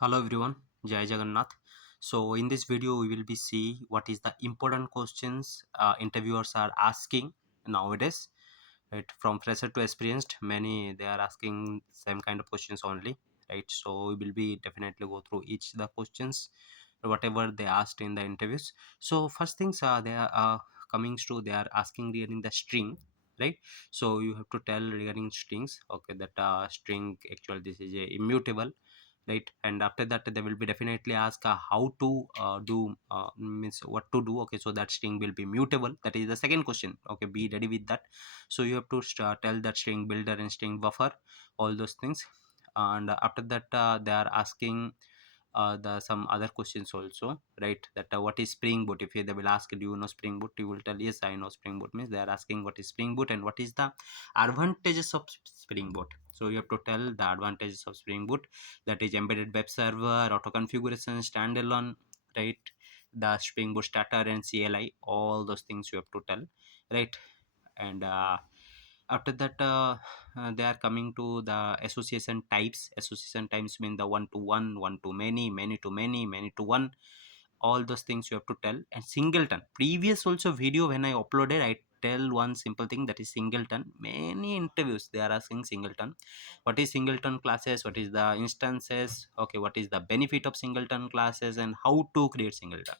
Hello everyone, Jai Jagannath. So in this video we will be see what is the important questions interviewers are asking nowadays. Right, from fresher to experienced, many they are asking same kind of questions only. Right, so we will be definitely go through each the questions, whatever they asked in the interviews. So first things they are coming to they are asking regarding the string. Right, so you have to tell regarding strings. Okay, that string actually this is a immutable, right? And after that they will be definitely ask how to do means what to do. Okay, so that string will be mutable. That is the second question. Okay, be ready with that. So you have to tell that string builder and string buffer, all those things. And after that they are asking the some other questions also, right? That what is spring boot. If they will ask, do you know spring boot, you will tell yes, I know spring boot. Means they are asking what is spring boot and what is the advantages of spring boot. So you have to tell the advantages of spring boot. That is embedded web server, auto configuration, standalone, right? The spring boot starter and CLI, all those things you have to tell, right? And after that they are coming to the association types. Association types mean the one to one, one to many, many to many, many to one, all those things you have to tell. And singleton, previous also video when I uploaded, I tell one simple thing, that is singleton. Many interviews they are asking singleton. What is singleton classes, what is the instances, okay, what is the benefit of singleton classes, and how to create singleton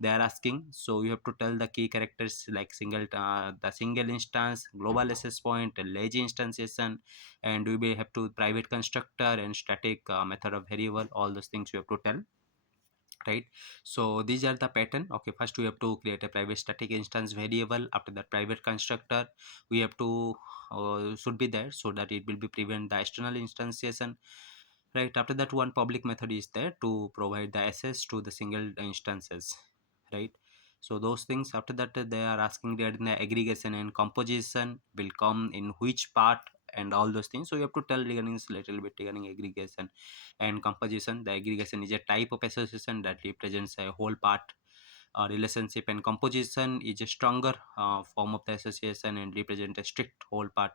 they are asking. So you have to tell the key characters like the single instance, global access point, lazy instantiation, and we will have to private constructor and static method of variable, all those things you have to tell, right? So these are the pattern. Okay, first we have to create a private static instance variable. After that private constructor we have to should be there, so that it will be prevent the external instantiation, right? After that one public method is there to provide the access to the single instances, right? So those things. After that they are asking that the aggregation and composition will come in which part, and all those things. So you have to tell regarding little bit regarding aggregation and composition. The aggregation is a type of association that represents a whole part relationship, and composition is a stronger form of the association and represent a strict whole part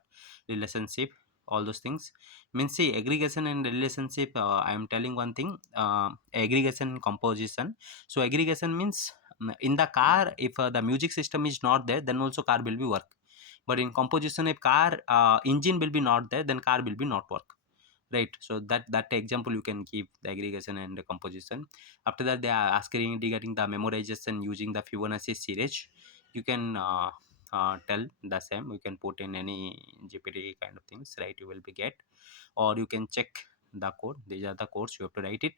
relationship, all those things. Means see, aggregation and relationship, I am telling one thing, aggregation and composition. So aggregation means in the car, if the music system is not there, then also car will be work. But in composition, if car engine will be not there, then car will be not work, right? So that example you can keep the aggregation and the composition. After that they are asking regarding the memorization using the Fibonacci series. You can tell the same. You can put in any GPT kind of things, right? You will be get, or you can check the code. These are the codes you have to write it.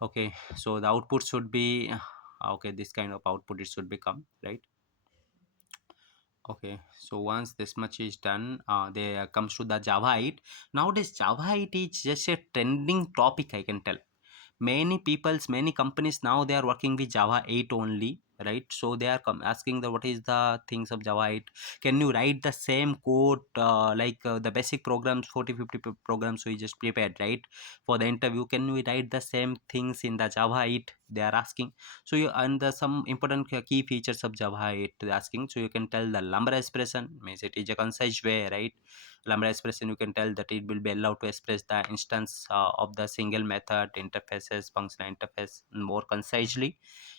Okay, so the output should be okay, this kind of output it should become, right? Okay, so once this much is done, there comes to the Java 8. Nowadays, Java 8 is just a trending topic, I can tell. Many people's, many companies now they are working with Java 8 only, right? So they are asking the what is the things of Java 8. Can you write the same code like the basic programs, 40 50 programs we just prepared, right? For the interview, can we write the same things in the Java 8, they are asking. So you, and the some important key features of Java 8 they are asking. So you can tell the lambda expression, means it is a concise way, right? Lambda expression, you can tell that it will be allowed to express the instance of the single method interfaces, functional interface more concisely.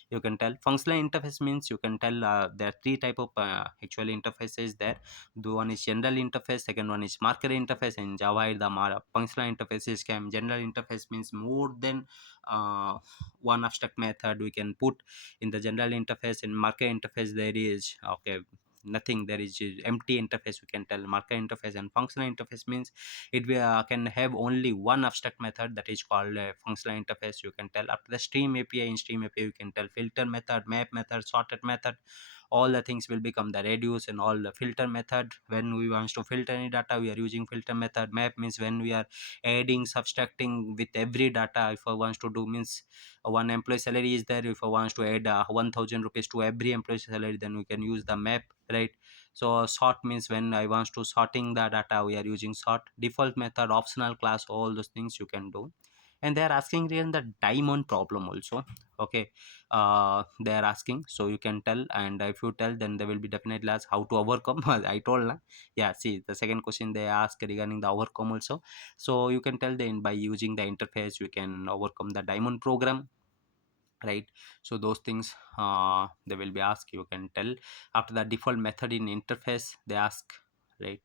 You can tell functional interface means you can tell there are three type of actual interfaces there. The one is general interface, second one is marker interface. In Java the functional interfaces can, general interface means more than one abstract method we can put in the general interface. In marker interface there is okay, nothing, there is empty interface, we can tell marker interface. And functional interface means it can have only one abstract method, that is called a functional interface, you can tell. After the stream API, in stream API you can tell filter method, map method, sorted method, all the things will become the reduce. And all the filter method, when we want to filter any data we are using filter method. Map means when we are adding, subtracting with every data. If I wants to do means one employee salary is there, if I wants to add 1000 rupees to every employee salary, then we can use the map, right? So sort means when I wants to sorting the data, we are using sort. Default method, optional class, all those things you can do. And they are asking in the diamond problem also. Okay, they are asking, so you can tell, and if you tell, then they will be definitely ask how to overcome. I told na. Yeah, see, the second question they ask regarding the overcome also. So you can tell them by using the interface you can overcome the diamond program, right? So those things they will be asked, you can tell. After the default method in interface they ask, right?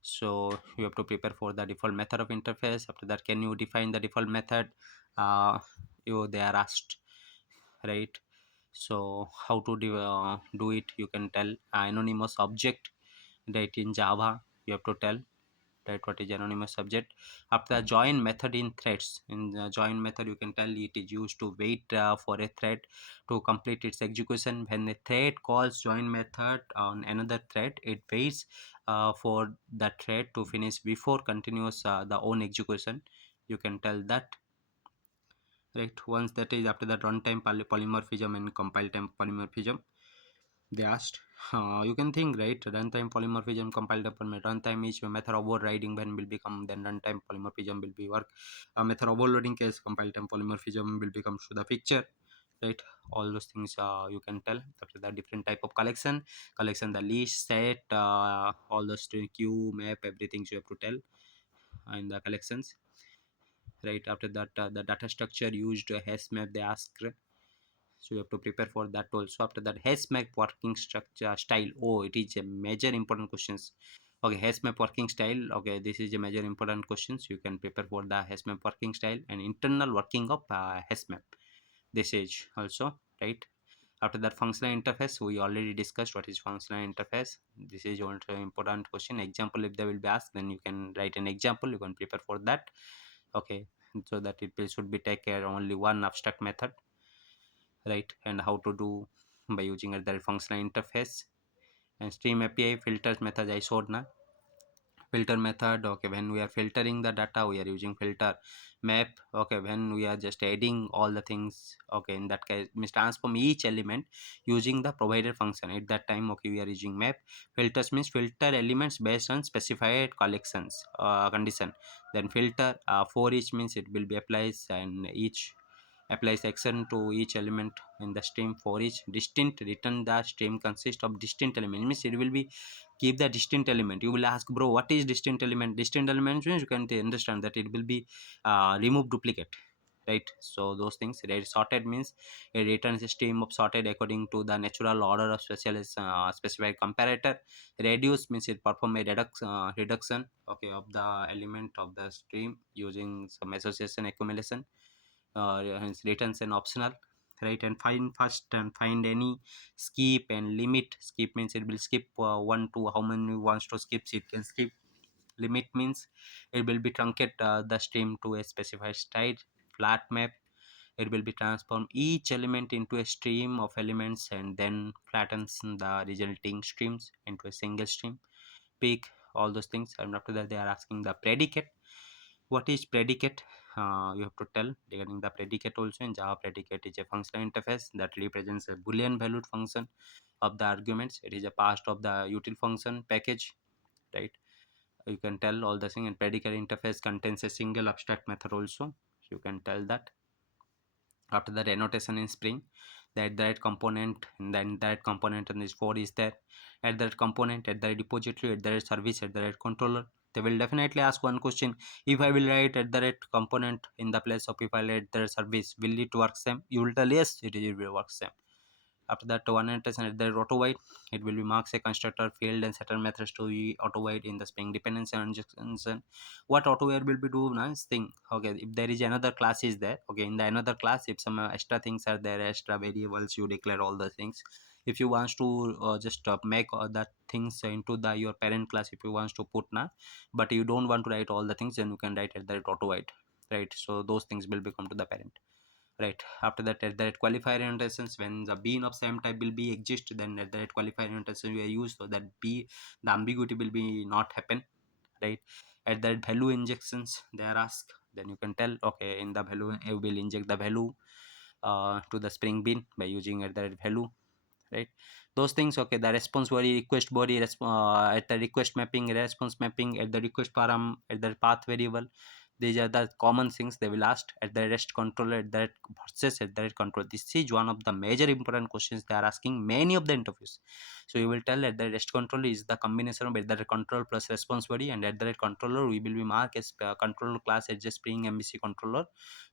So you have to prepare for the default method of interface. After that, can you define the default method? You they are asked, right? So how to do it, you can tell. Anonymous object, right? In Java you have to tell, right, what is anonymous subject. After the join method in threads, in the join method you can tell it is used to wait for a thread to complete its execution. When a thread calls join method on another thread, it waits for the thread to finish before continuous the own execution, you can tell that, right? Once that is, after that, runtime polymorphism and compile time polymorphism they asked. You can think, right? Runtime polymorphism, compile time, runtime is a method overriding when will become, then runtime polymorphism will be work. A method overloading case, compile time polymorphism will become to the picture, right? All those things you can tell. After that, different type of collection, the list, set, all the string, queue, map, everything you have to tell in the collections, right? After that, the data structure used hash map they ask, so you have to prepare for that also. After that, hash map working structure style, oh, it is a major important questions. Okay, hash map working style, okay, this is a major important questions, you can prepare for the hash map working style and internal working of hash map, this is also, right? After that, functional interface, we already discussed what is functional interface. This is also important question. Example, if they will be asked, then you can write an example, you can prepare for that. Okay, so that it will should be take care only one abstract method, right? And how to do by using the functional interface. And stream API filters method I showed na. Filter method, okay, when we are filtering the data we are using filter. Map, okay, when we are just adding all the things, okay, in that case means transform each element using the provided function, at that time, okay, we are using map. Filters means filter elements based on specified collections condition. Then filter for each means it will be applies, and each applies action to each element in the stream. For each distinct return, the stream consists of distinct element, means it will be keep the distinct element. You will ask, bro, what is distinct element? Distinct element means you can understand that it will be remove duplicate, right? So those things, right? Sorted means it returns a stream of sorted according to the natural order of specified comparator. Reduce means it perform a reduction, okay, of the element of the stream using some association accumulation. Hence returns an optional, right? And find first and find any skip and limit. Skip means it will skip one to how many wants to skip, it can skip. Limit means it will be truncate the stream to a specified state. Flat map, it will be transform each element into a stream of elements and then flattens the resulting streams into a single stream. Peak, all those things. And after that, they are asking the predicate. What is predicate? You have to tell regarding the predicate also. In Java, predicate is a functional interface that represents a boolean valued function of the arguments. It is a part of the util function package, right? You can tell all the thing. And predicate interface contains a single abstract method also, you can tell that. After that, annotation in Spring, that component, and then that component and this for is there. At that component, at the repository, at the service, at the controller, they will definitely ask one question. If I will write at the component in the place of if I write the service, will it work same? You will tell yes, it will work same. After that, one annotation at the auto-wide, it will be marks a constructor field and setter methods to be auto-wide in the Spring dependency and injections. And what auto-wide will be do nice thing, okay, if there is another class is there, okay, in the another class, if some extra things are there, extra variables, you declare all the things. If you want to just make that things into the your parent class, if you want to put na, but you don't want to write all the things, then you can write at the auto-wide, right? So those things will become to the parent, right? After that, at that qualifier annotations, when the bean of same type will be exist, then at that qualifier annotation we are used, so that b the ambiguity will be not happen, right? At that value injections they are asked, then you can tell, okay, in the value you will inject the value to the Spring Bean by using at that value, right? Those things, okay, the response body, request body, at the request mapping, response mapping, at the request param, at the path variable, These are the common things they will ask at the rest controller, at the versus at the rest control. This is one of the major important questions they are asking many of the interviews. So you will tell at the rest control is the combination of at the rate control plus response body, and at the rate controller we will be mark as controller class as just Spring MVC controller.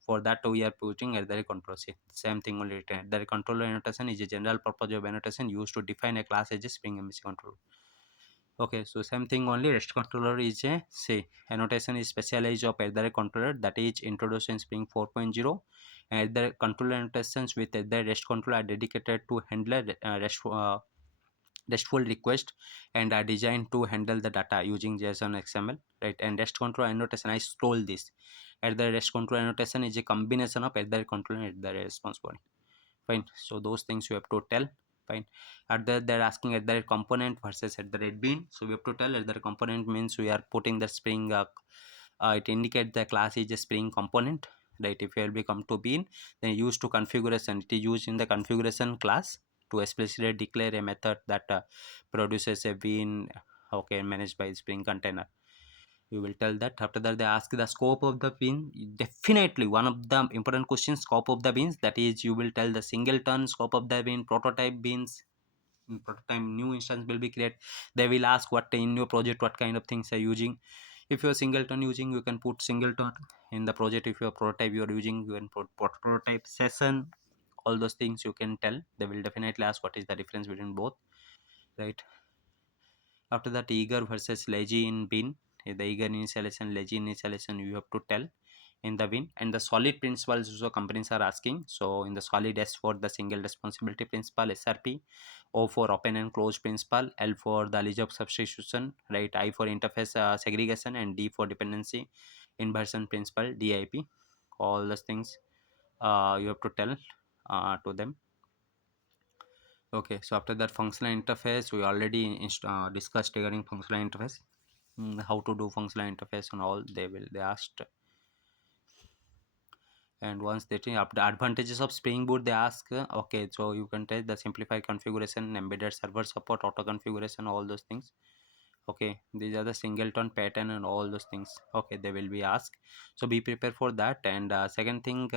For that we are putting at the rate control. See, same thing only written. At the rate controller annotation is a general purpose of annotation used to define a class as a Spring MVC controller. Okay, so same thing only REST controller is a say annotation is specialized of at the rate controller that is introduced in Spring 4.0, and the controller annotations with the REST controller are dedicated to handle RESTful request and are designed to handle the data using JSON XML, right? And REST controller annotation, I told this. At the REST controller annotation is a combination of at the controller and at the response body. Fine, so those things you have to tell. Fine, at the they're asking at the component versus at the red bean, so we have to tell at the component means we are putting the Spring it indicates the class is a Spring component, right? If you will become to bean, then used to configuration, it is used in the configuration class to explicitly declare a method that produces a bean, okay, managed by Spring container. You will tell that. After that they ask the scope of the bean. Definitely one of the important questions, scope of the beans, that is you will tell the singleton scope of the bean, prototype beans. In prototype new instance will be created. They will ask what in your project what kind of things are using. If you're singleton using, you can put singleton in the project. If you're prototype you're using, you can put prototype session. All those things you can tell. They will definitely ask what is the difference between both, right? After that, eager versus lazy in bin. The eager initialization, lazy initialization you have to tell in the bin. And the solid principles also companies are asking. So in the solid, S for the single responsibility principle, SRP, O for open and close principle, L for the least of substitution, right? I for interface segregation, and D for dependency inversion principle, DIP. All those things you have to tell to them. Okay, so after that functional interface, we already discussed regarding functional interface. How to do functional interface and all they asked. And once they take up the advantages of Spring Boot, they ask okay, so you can take the simplified configuration, embedded server support, auto configuration, all those things. Okay, these are the singleton pattern and all those things. Okay, they will be asked, so be prepared for that. And second thing,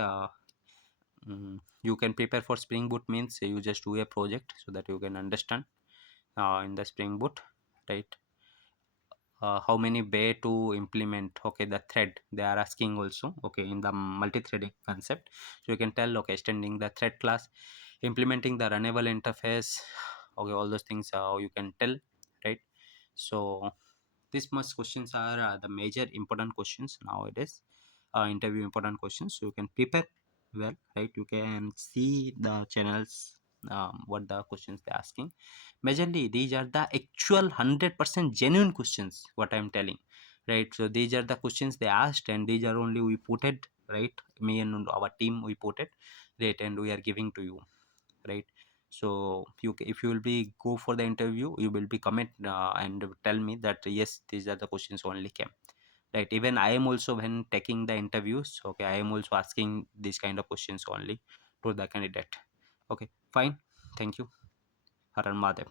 you can prepare for Spring Boot means you just do a project so that you can understand in the Spring Boot, right? How many way to implement, okay, the thread they are asking also, okay, in the multi-threading concept. So you can tell, okay, extending the thread class, implementing the runnable interface, okay, all those things you can tell, right? So this much questions are the major important questions nowadays, interview important questions. So you can prepare well, right? You can see the channels, what the questions they're asking. Majorly these are the actual 100% genuine questions what I'm telling, right? So these are the questions they asked, and these are only we put it, right? Me and our team we put it, right? And we are giving to you, right? So if you will be go for the interview, you will be comment and tell me that yes, these are the questions only came, right? Even I am also, when taking the interviews, okay, I am also asking these kind of questions only to the candidate. Okay, fine, thank you. Haran Madev.